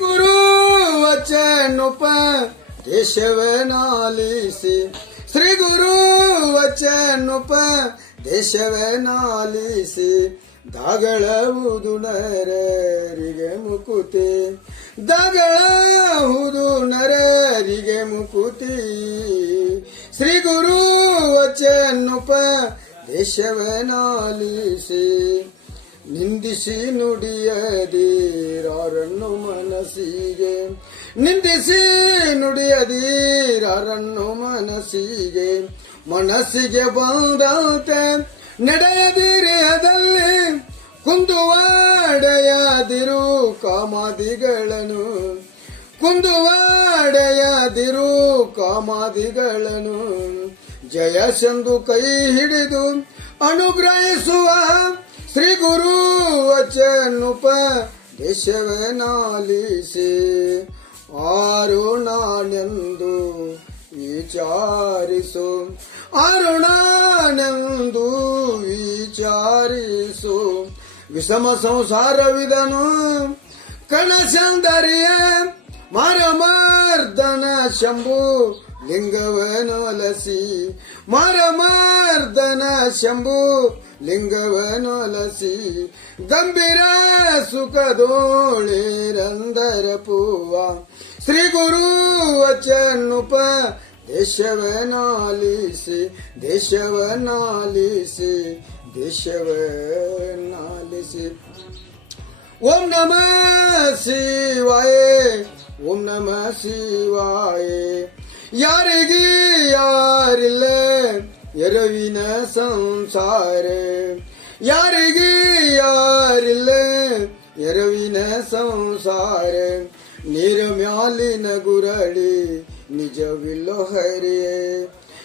ಗುರು ವಚನೋಪದೇಶವನಾಲಿಸಿ ಶ್ರೀ ಗುರು ವಚನೋಪದೇಶವನಾಲಿಸಿ ದಾಗಳಹುದು ನರರಿಗೆ ಮುಕುತಿ ದಾಗಳಹುದು ನರರಿಗೆ ಮುಕುತಿ ಶ್ರೀ ಗುರು ವಚನೋಪದೇಶವನಾಲಿಸಿ ನಿಂದಿಸಿ ನುಡಿಯದೀರನ್ನು ಮನಸ್ಸಿಗೆ ನಿಂದಿಸಿ ನುಡಿಯದೀರನ್ನು ಮನಸ್ಸಿಗೆ ಮನಸ್ಸಿಗೆ ಬಂದಂತೆ ನಡೆಯದಿರಿಯದಲ್ಲಿ ಕುಂದುವಾಡೆಯದಿರು ಕಾಮಾದಿಗಳನ್ನು ಕುಂದುವಾಡೆಯದಿರು ಕಾಮಾದಿಗಳನ್ನು ಜಯಸೆಂದು ಕೈ ಹಿಡಿದು ಅನುಗ್ರಹಿಸುವ ಶ್ರೀ ಗುರು ವಚನೋಪದೇಶವನಾಲಿಸಿ ಆರುಣನೆಂದು ವಿಚಾರಿಸು ಅರುಣನೆಂದು ವಿಚಾರಿಸು ವಿಷಮ ಸಂಸಾರವಿದನು ಕಣಸಂದರಿಯ ಮರಮರ್ದನ ಶಂಭು ಲಿಂಗವನೊಲಸಿ ಮರಮರ್ದನ ಶಂಭು ಲಿಂಗವನೊಲಸಿ ಗಂಭೀರ ಸುಖದೋಳಿರಂದರ ಪೂವ ಶ್ರೀ ಗುರು ವಚನೋಪದೇಶವನಾಲಿಸಿ ದೇಶವನಾಲಿಸಿ ಓಂ ನಮಃ ಶಿವಾಯ ಓಂ ನಮಃ ಶಿವಾಯ ಯಾರಿಗೆ ಯಾರಿಲ್ಲ ಎರವಿನ ಸಂಸಾರ ಯಾರಿಗೆ ಯಾರಿಲ್ಲ ಎರವಿನ ಸಂಸಾರ ನೀರ ಮ್ಯಾಲಿನ ಗುರಳಿ ನಿಜವಿಲ್ಲೋ ಹರಿಯೇ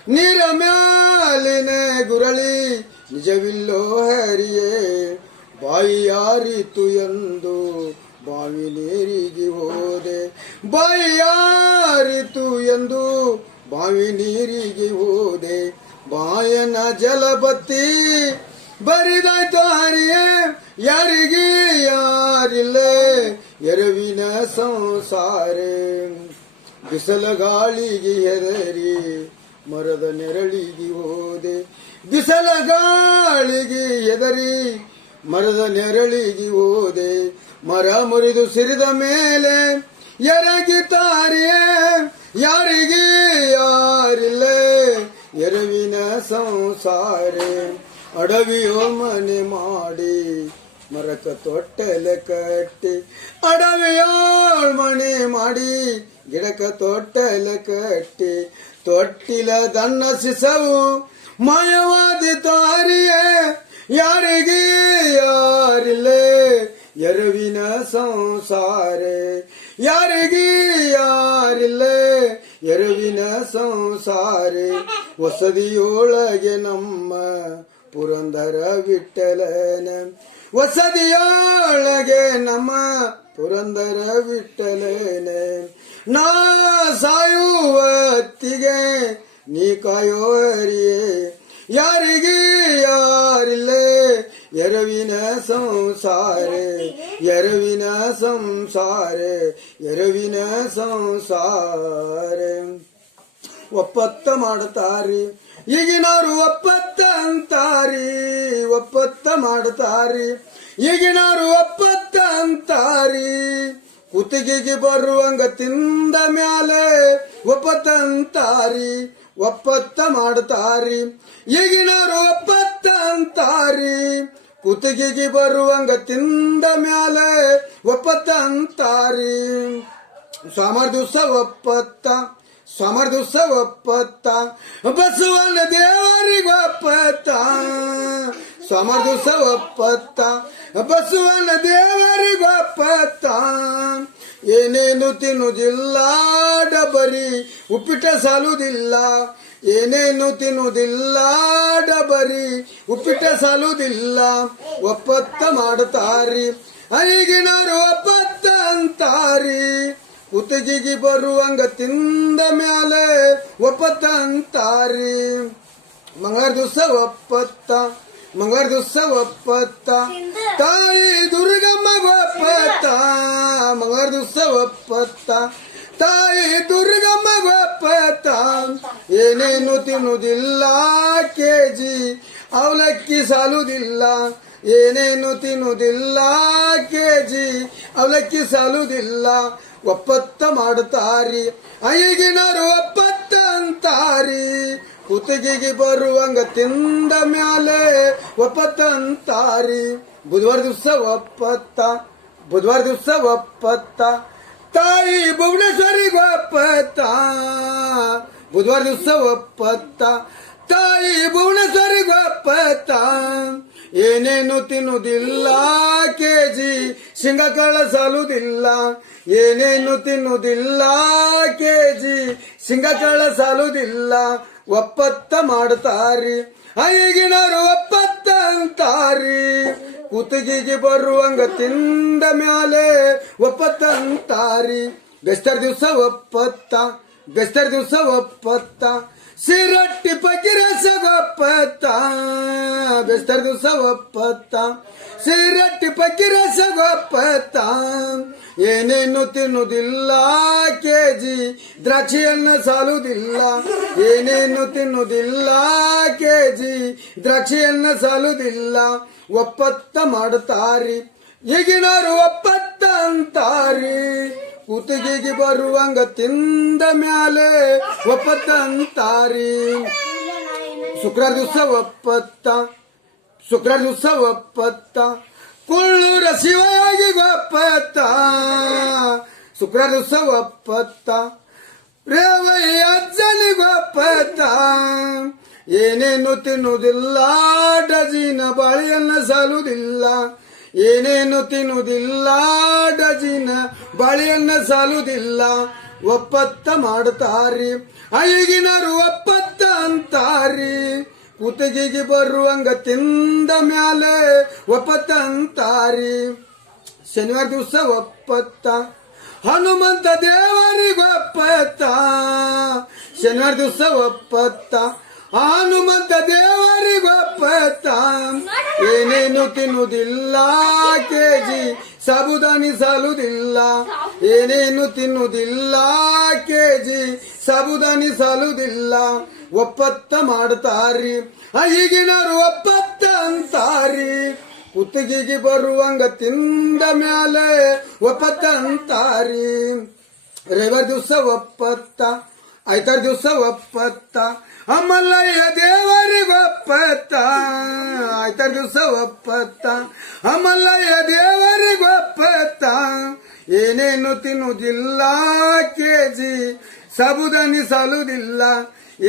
ನೀರ ಮ್ಯಾಲಿನ ಗುರಳಿ ನಿಜವಿಲ್ಲೋ ಹರಿಯೇ ಬಾಯಿ ಯಾರಿತು ಎಂದು ಬಾವಿ ನೀರಿಗೆ ಹೋದೆ ಬಾಯಿ ಯಾರಿತು ಎಂದು ಬಾವಿ ನೀರಿಗೆ ಹೋದೆ ಬಾಯನ ಜಲಬತ್ತಿ ಬರಿದಾಯ್ತು ಹರಿಯೇ ಯಾರಿಗೆ ಯಾರಿಲ್ಲ ಎರವಿನ ಸಂಸಾರ ಬಿಸಲ ಗಾಳಿಗೆ ಹೆದರಿ ಮರದ ನೆರಳಿಗೆ ಹೋದೆ ಬಿಸಲ ಗಾಳಿಗೆ ಹೆದರಿ ಮರದ ನೆರಳಿಗೆ ಹೋದೆ ಮರ ಮುರಿದು ಸಿರಿದ ಮೇಲೆ ಎರಗಿತಾರಿಯೇ ಯಾರಿಗೆ ಯಾರಿಲ್ಲ ಎರವಿನ ಸಂಸಾರ ಅಡವಿಯೋ ಮನೆ ಮಾಡಿ ಮರಕ ತೊಟ್ಟಲೆ ಕಟ್ಟಿ ಅಡವಿಯೋಳ್ ಮನೆ ಮಾಡಿ ಗಿಡಕ ತೊಟ್ಟಲೆ ಕಟ್ಟಿ ತೊಟ್ಟಿಲ ದನ್ನ ಸಿಸವು ಮಾಯವಾದಿ ತಾರಿಯೇ ಯಾರಿಗೆ ಯಾರಿಲ್ಲ ಎರವಿನ ಸಂಸಾರ ಯಾರಿಗೆ ಯಾರಿಲ್ಲ ಎರವಿನ ಸಂಸಾರ ಹೊಸದಿಯೊಳಗೆ ನಮ್ಮ ಪುರಂದರ ವಿಠಲನ ಹೊಸದಿಯೊಳಗೆ ನಮ್ಮ ಪುರಂದರ ವಿಠಲನ ನಾ ಸಾಯುವತ್ತಿಗೆ ನೀ ಕಾಯೋ ಹರಿಯೇ ಯಾರಿಗೆ ಯಾರಿಲ್ಲ ಎರವಿನ ಸಂಸಾರ ಎರವಿನ ಸಂಸಾರ ಎರವಿನ ಸಂಸಾರ ಒಪ್ಪತ್ತ ಮಾಡುತ್ತಾರಿ ಈಗಿನವರು ಒಪ್ಪತ್ತ ಅಂತಾರಿ ಒಪ್ಪತ್ತ ಮಾಡುತ್ತಾರಿ ಈಗಿನವರು ಒಪ್ಪತ್ತ ಅಂತಾರಿ ಕುತ್ತಿಗೆಗೆ ಬರುವಂಗ ತಿಂದ ಮ್ಯಾಲೆ ಒಪ್ಪತ್ತಂತಾರಿ ಒಪ್ಪತ್ತ ಮಾಡುತ್ತಾರಿ ಈಗಿನವರು ಒಪ್ಪತ್ತ ಅಂತಾರಿ ಕುತ್ತಿಗೆಗೆ ಬರುವಂಗ ತಿಂದ ಮ್ಯಾಲೆ ಒಪ್ಪತ್ತ ಅಂತಾರಿ ಸಮರ್ದುಸ ಒಪ್ಪತ್ತ ಸಮರ್ದುಸ ಒಪ್ಪತ್ತ ಬಸವನ ದೇವರಿಗೆ ಒಪ್ಪತ್ತ ಸಮರ್ದುಸ ಒಪ್ಪತ್ತ ಬಸವನ ದೇವರಿಗೆ ಒಪ್ಪತ್ತ ಏನೇನು ತಿನ್ನುವುದಿಲ್ಲ ಡಬರಿ ಉಪ್ಪಿಟ ಸಾಲುವುದಿಲ್ಲ ಏನೇನು ತಿನ್ನುವುದಿಲ್ಲ ಡಬರಿ ಉಪ್ಪಿಟ್ಟ ಸಾಲುವುದಿಲ್ಲ ಒಪ್ಪತ್ತ ಮಾಡುತ್ತಾರಿ ಐಗಿನರು ಒಪ್ಪತ್ತ ಅಂತಾರಿ ಕುತ್ತಿಗೆಗೆ ಬರುವಂಗ ತಿಂದ ಮ್ಯಾಲೆ ಒಪ್ಪತ್ತ ಅಂತಾರಿ ಮಂಗಳವಾರ ದಿವಸ ಒಪ್ಪತ್ತ ಮಂಗಳವಾರ ದಿವಸ ಒಪ್ಪತ್ತ ತಾಯಿ ದುರ್ಗಮ್ಮ ಒಪ್ಪತ್ತ ಮಂಗಳವಾರ ದಿವಸ ಒಪ್ಪತ್ತ ತಾಯಿ ದುರ್ಗಮ್ಮ ಒಪ್ಪತ್ತ ಏನೇನು ತಿನ್ನುವುದಿಲ್ಲ ಕೆಜಿ ಅವಲಕ್ಕಿ ಸಾಲುವುದಿಲ್ಲ ಏನೇನು ತಿನ್ನುವುದಿಲ್ಲ ಕೆಜಿ ಅವಲಕ್ಕಿ ಸಾಲುವುದಿಲ್ಲ ಒಪ್ಪತ್ತ ಮಾಡುತ್ತಾರಿ ಐಗಿನರು ಒಪ್ಪತ್ತ ಅಂತಾರಿ ಕುತ್ತಿಗೆಗೆ ಬರುವಂಗ ತಿಂದ ಮ್ಯಾಲೆ ಒಪ್ಪತ್ತ ಅಂತಾರಿ ಬುಧವಾರ ದಿವಸ ಒಪ್ಪತ್ತ ಬುಧವಾರ ದಿವಸ ಒಪ್ಪತ್ತ ತಾಯಿ ಭುವನೇಶ್ವರಿಗೆ ಒಪ್ಪತ್ತ ಬುಧವಾರ ದಿವಸ ಒಪ್ಪತ್ತ ತಾಯಿ ಭುವನೇಶ್ವರಿಗೆ ಒಪ್ಪತ್ತ ಏನೇನು ತಿನ್ನುವುದಿಲ್ಲ ಕೆಜಿ ಶೇಂಗಾಕಾಳ ಸಾಲುವುದಿಲ್ಲ ಏನೇನು ತಿನ್ನುವುದಿಲ್ಲ ಕೆಜಿ ಶೇಂಗಾಕಾಳ ಸಾಲುವುದಿಲ್ಲ ಒಪ್ಪತ್ತ ಮಾಡುತ್ತಾರಿ ಐಗಿನರು ಒಪ್ಪತ್ತ ಅಂತಾರಿ ಕುತ್ತಿಗೆಗೆ ಬರುವಂಗ ತಿಂದ ಮ್ಯಾಲೆ ಒಪ್ಪತ್ತ ಅಂತಾರಿ ಬೆಸ್ತರ ದಿವಸ ಒಪ್ಪತ್ತ ಬೆಸ್ತರ ದಿವಸ ಒಪ್ಪತ್ತ ಸಿರಟ್ಟಿ ಪಕಿರಸ ಒಪ್ಪತ್ತ ಬೆಸ್ತರ ದಿವಸ ಒಪ್ಪತ್ತ ಸಿರಟ್ಟಿ ಪಕಿರಸ ಒಪ್ಪತ್ತ ಏನೇನು ತಿನ್ನುವುದಿಲ್ಲ ಕೆಜಿ ದ್ರಾಕ್ಷಿಯನ್ನ ಸಾಲುವುದಿಲ್ಲ ಏನೇನು ತಿನ್ನುವುದಿಲ್ಲ ಕೆಜಿ ದ್ರಾಕ್ಷಿಯನ್ನ ಸಾಲುವುದಿಲ್ಲ ಒಪ್ಪತ್ತ ಮಾಡುತ್ತಾರಿ ಈಗಿನವರು ಒಪ್ಪತ್ತ ಅಂತಾರಿ ಕುತ್ತಿಗೆಗೆ ಬರುವಂಗ ತಿಂದ ಮ್ಯಾಲೆ ಒಪ್ಪತ್ತ ಅಂತಾರಿ ಶುಕ್ರವಾರ ದಿವಸ ಒಪ್ಪತ್ತ ಶುಕ್ರವಾರ ದಿವಸ ಒಪ್ಪತ್ತ ಕುಳ್ಳೂರ ಶಿವಾಗಿ ಒಪ್ಪತ್ತ ಶುಕ್ರವಾರ ದಿವಸ ಒಪ್ಪತ್ತ ರೇವಯ್ಯ ಅಜ್ಜನಿಗೆ ಒಪ್ಪತ್ತ ಏನೇನು ತಿನ್ನುವುದಿಲ್ಲ ಡಜಿನ ಬಾಳೆಯನ್ನ ಸಾಲುವುದಿಲ್ಲ ಏನೇನು ತಿನ್ನುವುದಿಲ್ಲ ಡಜಿನ ಬಾಳೆಯನ್ನ ಸಾಲುವುದಿಲ್ಲ ಒಪ್ಪತ್ತ ಮಾಡುತ್ತಾರಿ ಐಗಿನರು ಒಪ್ಪತ್ತ ಅಂತಾರಿ ಕುತ್ತಿಗೆಗೆ ಬರುವಂಗ ತಿಂದ ಮ್ಯಾಲೆ ಒಪ್ಪತ್ತ ಅಂತಾರಿ ಶನಿವಾರ ದಿವಸ ಒಪ್ಪತ್ತ ಹನುಮಂತ ದೇವರಿಗೆ ಒಪ್ಪತ್ತ ಶನಿವಾರ ದಿವಸ ಒಪ್ಪತ್ತ ಹನುಮಂತ ದೇವರಿಗೆ ಒಪ್ಪತ್ತ ಏನೇನು ತಿನ್ನುವುದಿಲ್ಲ ಕೆಜಿ ಸಾಬುದಾನಿ ಸಾಲುವುದಿಲ್ಲ ಏನೇನು ತಿನ್ನುವುದಿಲ್ಲ ಕೆಜಿ ಸಾಬುದಾನಿ ಸಾಲುವುದಿಲ್ಲ ಒಪ್ಪತ್ತ ಮಾಡುತ್ತಾರಿ ಈಗಿನವರು ಒಪ್ಪತ್ತ ಅಂತಾರಿ ಕುತ್ತಿಗೆಗೆ ಬರುವಂಗ ತಿಂದ ಮ್ಯಾಲೆ ಒಪ್ಪತ್ತ ಅಂತಾರಿ ರವಿವಾರ ದಿವಸ ಒಪ್ಪತ್ತ ಐತಾರ ದಿವಸ ಒಪ್ಪತ್ತ ಅಮಲ್ಲಯ್ಯ ದೇವರಿಗೆ ಒಪ್ಪತ್ತ ಐತಾರ ದಿವಸ ಒಪ್ಪತ್ತ ಅಮಲ್ಲಯ್ಯ ದೇವರಿಗೆ ಒಪ್ಪತ್ತ ಏನೇನು ತಿನ್ನುವುದಿಲ್ಲ ಕೆಜಿ ಸಾಬುದಾನಿ ಸಾಲುವುದಿಲ್ಲ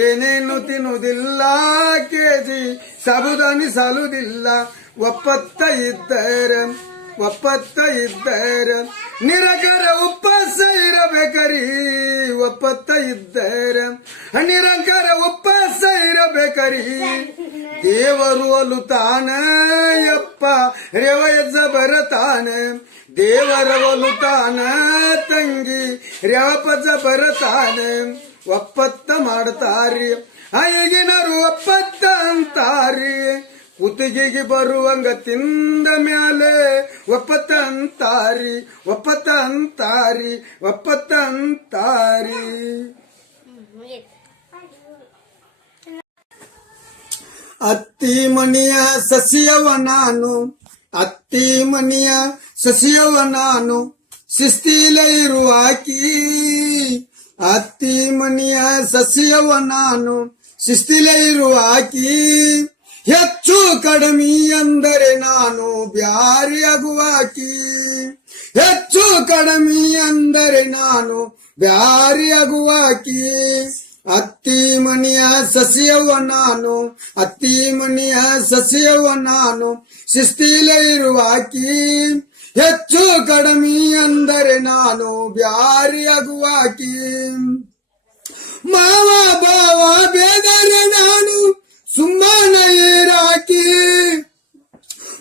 ಏನೇನು ತಿನ್ನುವುದಿಲ್ಲ ಕೆಜಿ ಸಾಬುದಾನಿ ಸಾಲುವುದಿಲ್ಲ ಒಪ್ಪತ್ತ ಇದ್ದರೆ ನಿರಂತರ ಉಪವಾಸ ಇರಬೇಕರಿ ಒಪ್ಪತ್ತ ಇದ್ದರೆ ನಿರಂತರ ಉಪವಾಸ ಇರಬೇಕರಿ ದೇವರು ಅಲುತಾನ ಯಪ್ಪ ರೇವಯಜ್ಜ ಬರತಾನ ದೇವರ ಒಲುತಾನ ತಂಗಿ ರೇವಪಜ್ಜ ಬರತಾನ ಒಪ್ಪತ್ತ ಮಾಡುತ್ತಾರಿ ಈಗಿನರು ಒಪ್ಪತ್ತ ಅಂತಾರಿ ಕುತ್ತಿಗೆಗೆ ಬರುವಂಗ ತಿಂದ ಮ್ಯಾಲೆ ಒಪ್ಪತ್ತ ಅಂತಾರಿ ಒಪ್ಪತ್ತ ಅಂತಾರಿ ಒಪ್ಪತ್ತ ಅಂತಾರಿ ಅತ್ತಿ ಮನಿಯ ಸಸಿಯವ ನಾನು ಅತ್ತಿ ಮನಿಯ ಸಸಿಯವ ನಾನು ಶಿಸ್ತಿಲ ಇರುವಾಕಿ ಅತ್ತಿ ಮನಿಯ ಸಸಿಯವ ನಾನು ಶಿಸ್ತಿಲ ಇರುವಾಕಿ ಹೆಚ್ಚು ಕಡಿಮೆ ಅಂದರೆ ನಾನು ಬ್ಯಾರಿಯಾಗುವಾಕಿ ಹೆಚ್ಚು ಕಡಿಮೆ ಅಂದರೆ ನಾನು ಬ್ಯಾರಿಯಾಗುವಾಕಿ ಅತ್ತಿ ಮನಿಯ ಸಸಿಯವ ನಾನು ಅತ್ತಿ ಮನಿಯ ಸಸಿಯವ ನಾನು ಶಿಸ್ತಿಲ ಇರುವಾಕಿ ಹೆಚ್ಚು ಕಡಿಮೆ ಅಂದರೆ ನಾನು ಬ್ಯಾರಿಯಾಗುವಾಕಿ ಮಾವ ಬಾವ ಬೇದರೆ ನಾನು ಸುಮ್ಮನೆ ಇರಾಕಿ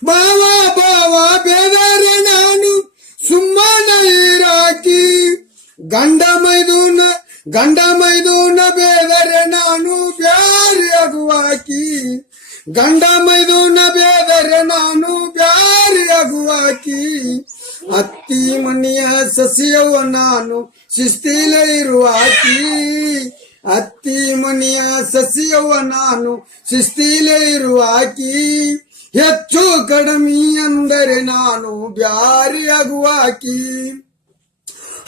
ಮಾವ ಬಾವ ಬೇದರೆ ನಾನು ಸುಮ್ಮನೆ ಇರಾಕಿ ಗಂಡ ಮೈದೂನ ಬೇದರೆ ನಾನು ಬ್ಯಾರಿಯಾಗುವಾಕಿ ಗಂಡ ಮೈದೂನ ಬೇದರೆ ನಾನು ಬ್ಯಾರಿಯಾಗುವಾಕಿ ಅತ್ತಿ ಮನೆಯ ಸಸಿಯವ ನಾನು ಶಿಸ್ತಿಲ ಇರುವಾಕಿ ಅತ್ತಿ ಮನೆಯ ಸಸಿಯವ ನಾನು ಶಿಸ್ತಿಲ ಇರುವಾಕಿ ಹೆಚ್ಚು ಕಡಿಮೆ ಅಂದರೆ ನಾನು ಬ್ಯಾರಿಯಾಗುವಾಕಿ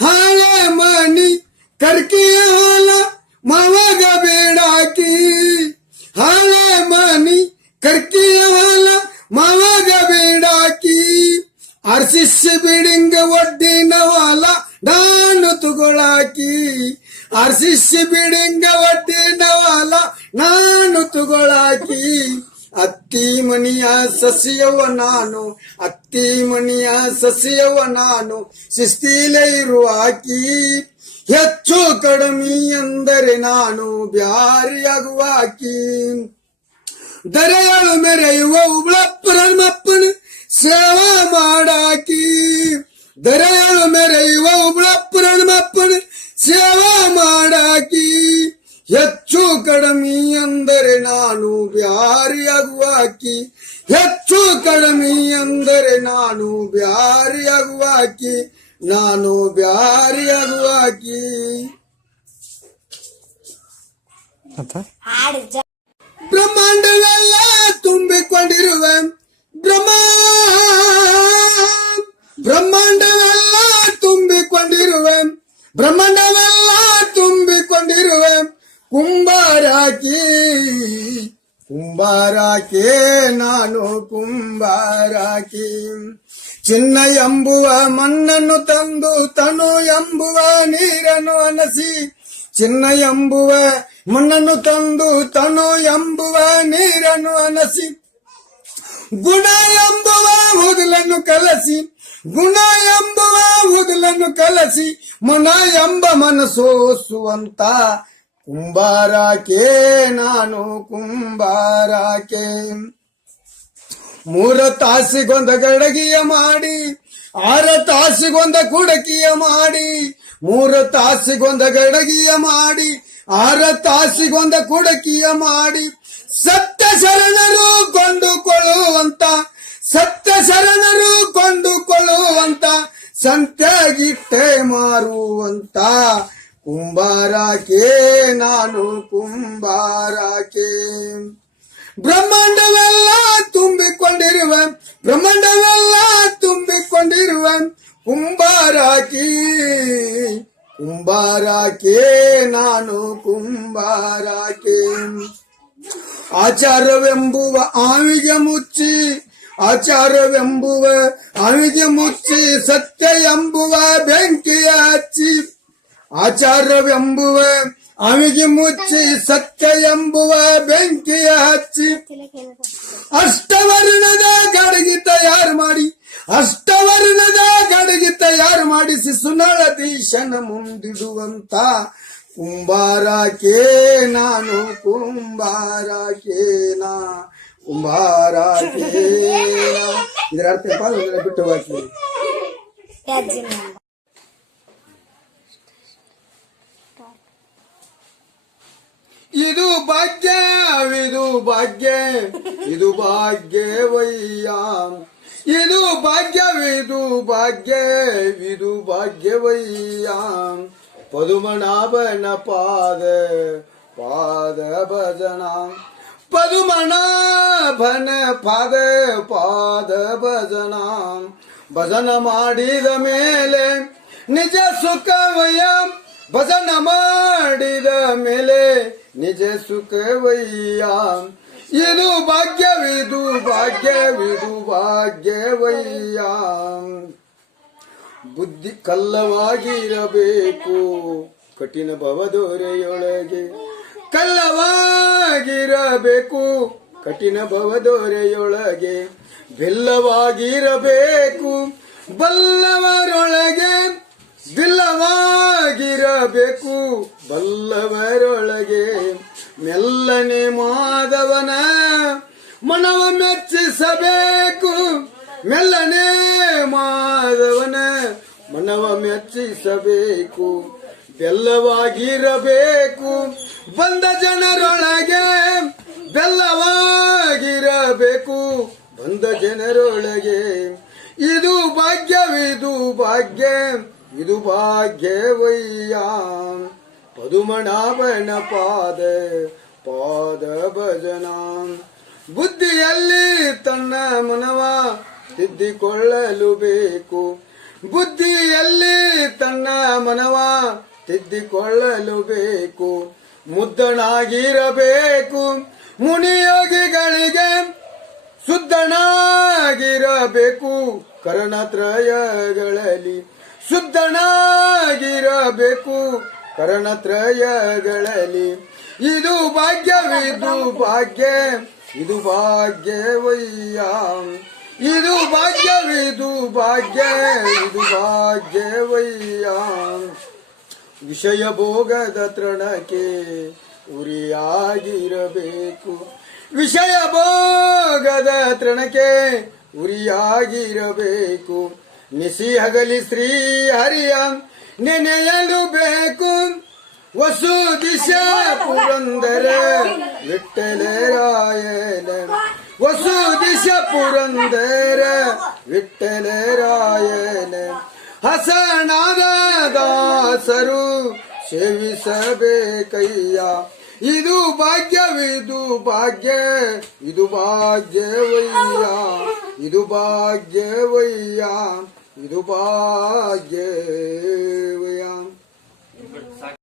ಹಾಳೆ ಮನಿ ಕರ್ಕಿಯ ಹಾಲ ಮಾವಾಗ ಬೇಡಾಕಿ ಹಾಳೆ ಮನಿ ಕರ್ಕಿಯ ಹಾಲ ಮಾವಾಗ ಬೇಡಾಕಿ ಆರ್ಸಿಸ್ ಬಿಡಿಂಗ ಒಡ್ಡಿನ ವಾಲ ನಾನು ತಗೊಳಾಕಿ ಆರ್ಸಿಸ್ ಬಿಡಿಂಗ ಒಡ್ಡಿನ ವಾಲ ನಾನು ತಗೊಳಾಕಿ ಅತ್ತಿ ಮನಿಯ ಸಸಿಯವ ನಾನು ಅತ್ತಿ ಮನಿಯ ಸಸಿಯವ ನಾನು ಶಿಸ್ತಿಲೇ ಇರುವಾಕಿ ಹೆಚ್ಚು ಕಡಿಮೆ ಎಂದರೆ ನಾನು ಬ್ಯಾರಿಯಾಗುವಾಕಿ ದರೆಯಳು ಮೆರೆಯುವ ಉಬ್ಳಪ್ಪರಮ್ಮಪ್ಪನ ಸೇವಾ ಮಾಡಾಕಿ ದರೆಯಳು ಮೆರೆಯುವ ಉಬ್ಳಪ್ಪರಮ್ಮಪ್ಪನ ಸೇವಾ ಮಾಡಾಕಿ ಹೆಚ್ಚು ಕಡಿಮೆ ಎಂದರೆ ನಾನು ಬ್ಯಾರಿಯಾಗುವಾಕಿ ಹೆಚ್ಚು ಕಡಿಮೆ ಎಂದರೆ ನಾನು ಬ್ಯಾರಿಯಾಗುವಾಕಿ ನಾನು ಬ್ಯಾರಿಯಾಗುವಾಕಿ ಬ್ರಹ್ಮಾಂಡವೆಲ್ಲ ತುಂಬಿಕೊಂಡಿರುವೆ ಬ್ರಹ್ಮಾಂಡವೆಲ್ಲ ತುಂಬಿಕೊಂಡಿರುವೆ ಬ್ರಹ್ಮಾಂಡವೆಲ್ಲ ತುಂಬಿಕೊಂಡಿರುವೆ ಕುಂಬಾರಾಕಿ ನಾನು ಕುಂಬಾರಾಕಿ ಚಿನ್ನ ಎಂಬುವ ಮಣ್ಣನ್ನು ತಂದು ತನು ಎಂಬುವ ನೀರನ್ನು ಅನಸಿ ಚಿನ್ನ ಎಂಬುವ ಮಣ್ಣನ್ನು ತಂದು ತನು ಎಂಬುವ ನೀರನ್ನು ಅನಸಿ ಗುಣ ಎಂಬುವ ಹುದಲನ್ನು ಕಲಸಿ ಗುಣ ಎಂಬುವ ಹುದಲನ್ನು ಕಲಸಿ ಮನ ಎಂಬ ಮನಸೋಸುವಂತ ಕುಂಬಾರಾಕೆ ನಾನು ಕುಂಬಾರಾಕೆ ಮೂರ ತಾಸಿಗೊಂದ ಗಡಗಿಯ ಮಾಡಿ 6 ತಾಸಿಗೊಂದ ಕುಡಕಿಯ ಮಾಡಿ 3 ತಾಸಿಗೊಂದ ಗಡಗಿಯ ಮಾಡಿ 6 ತಾಸಿಗೊಂದ ಕುಡಕಿಯ ಮಾಡಿ ಸತ್ಯ ಶರಣರು ಕೊಂಡುಕೊಳ್ಳುವಂತ ಸತ್ಯ ಶರಣರು ಕೊಂಡುಕೊಳ್ಳುವಂತ ಸಂತ್ಯಾಗಿಟ್ಟೆ ಮಾರುವಂತ ಕುಂಬಾರಾಕೆ ನಾನು ಕುಂಬಾರಾಕೆ ಬ್ರಹ್ಮಾಂಡವೆಲ್ಲ ತುಂಬಿಕೊಂಡಿರುವ ಬ್ರಹ್ಮಾಂಡವೆಲ್ಲ ತುಂಬಿಕೊಂಡಿರುವ ಕುಂಬಾರಾಕಿ ಕುಂಬಾರಾಕೆ ನಾನು ಕುಂಬಾರಾಕೆ ಆಚಾರವೆಂಬುವ ಆವಿಗೆ ಮುಚ್ಚಿ ಆಚಾರವೆಂಬುವ ಆವಿಗೆ ಮುಚ್ಚಿ ಸತ್ಯ ಎಂಬುವ ಬೆಂಕಿಯ ಹಚ್ಚಿ ಆಚಾರವೆಂಬುವ ಆವಿಗೆ ಮುಚ್ಚಿ ಸತ್ಯ ಎಂಬುವ ಬೆಂಕಿಯ ಹಚ್ಚಿ ಅಷ್ಟವರ್ಣದ ಗಡಗಿ ತಯಾರು ಮಾಡಿ ಅಷ್ಟವರ್ಣದ ಗಡಗಿ ತಯಾರು ಮಾಡಿ ಶಿಶುನಳದೀಶನ ಮುಂದಿಡುವಂತ ಕುಂಬಾರಾಕೆ ನಾನು ಕುಂಬಾರಾಕೆ ನಾ ಕುಂಬಾರಾಕೆ ಇದರ ಅರ್ಥ ಬಿಟ್ಟು ಹಾಕಿ ಇದು ಭಾಗ್ಯ ಇದು ಭಾಗ್ಯ ಇದು ಭಾಗ್ಯವಯ್ಯ ಇದು ಭಾಗ್ಯವಿದು ಭಾಗ್ಯ ಇದು ಭಾಗ್ಯವಯ್ಯ ಪದುಮನಾಭನ ಪಾದ ಪಾದ ಭಜನ ಪದುಮನಾಭನ ಪಾದ ಪಾದ ಭಜನ ಭಜನ ಮಾಡಿದ ಮೇಲೆ ನಿಜ ಸುಖವಯ್ಯ ಭಜನ ಮಾಡಿದ ಮೇಲೆ ನಿಜ ಸುಖವಯ್ಯ ಇದು ಭಾಗ್ಯವಿದು ಭಾಗ್ಯವಿದು ಭಾಗ್ಯವಯ್ಯ ಬುದ್ಧಿ ಕಲ್ಲವಾಗಿರಬೇಕು ಕಠಿಣ ಭವದೋರೆಯೊಳಗೆ ಕಲ್ಲವಾಗಿರಬೇಕು ಕಠಿಣ ಭವದೋರೆಯೊಳಗೆ ಬೆಲ್ಲವಾಗಿರಬೇಕು ಬಲ್ಲವರೊಳಗೆ ಬಿಲ್ಲವಾಗಿರಬೇಕು ಬಲ್ಲವರೊಳಗೆ ಮೆಲ್ಲನೆ ಮಾಧವನ ಮನವ ಮೆಚ್ಚಿಸಬೇಕು ಮೆಲ್ಲನೆ ಮಾಧವನ ಮನವ ಮೆಚ್ಚಿಸಬೇಕು ಬೆಲ್ಲವಾಗಿರಬೇಕು ಬಂದ ಜನರೊಳಗೆ ಬೆಲ್ಲವಾಗಿರಬೇಕು ಬಂದ ಜನರೊಳಗೆ ಇದು ಭಾಗ್ಯವಿದು ಭಾಗ್ಯ ಇದು ಭಾಗ್ಯವಯ್ಯ ಪದುಮನಾಭನ ಪಾದ ಭಜನ ಬುದ್ಧಿಯಲ್ಲಿ ತನ್ನ ಮನವ ತಿದ್ದಿಕೊಳ್ಳಲು ಬೇಕು ಬುದ್ಧಿಯಲ್ಲಿ ತನ್ನ ಮನವ ತಿದ್ದಿಕೊಳ್ಳಲು ಬೇಕು ಮುದ್ದನಾಗಿರಬೇಕು ಮುನಿಯೋಗಿಗಳಿಗೆ ಶುದ್ಧನಾಗಿರಬೇಕು ಕರ್ಣತ್ರಯಗಳಲ್ಲಿ ಶುದ್ಧನಾಗಿರಬೇಕು ಕರ್ಣತ್ರಯಗಳಲ್ಲಿ ಇದು ಭಾಗ್ಯವಿದು ಭಾಗ್ಯ ಇದು ಭಾಗ್ಯವಯ್ಯ ಇದು ಭಾಗ್ಯವಿದು ಭಾಗ್ಯ ಇದು ಭಾಗ್ಯವಯ್ಯ ವಿಷಯ ಭೋಗದ ತೃಣಕ್ಕೆ ಉರಿಯಾಗಿರಬೇಕು ವಿಷಯ ಭೋಗದ ತೃಣಕ್ಕೆ ಉರಿಯಾಗಿರಬೇಕು ನಿಸಿ ಹಗಲಿ ಶ್ರೀ ಹರಿಯ ನೆನೆಯಲು ಬೇಕು ವಸು ದಿಶಾ ಪುರಂದರ ವಿಠ್ಠಲರಾಯನ ವಸು ದಿಶಾ ಪುರಂದರ ವಿಠ್ಠಲರಾಯನ ಹಸನಾದ ದಾಸರು ಸೇವಿಸಬೇಕಯ್ಯ ಇದು ಭಾಗ್ಯವಿದು ಭಾಗ್ಯ ಇದು ಭಾಗ್ಯವಯ್ಯ ಇದು ಭಾಗ್ಯವಯ್ಯ ಇದು ಭಾಗ್ಯವಯ್ಯ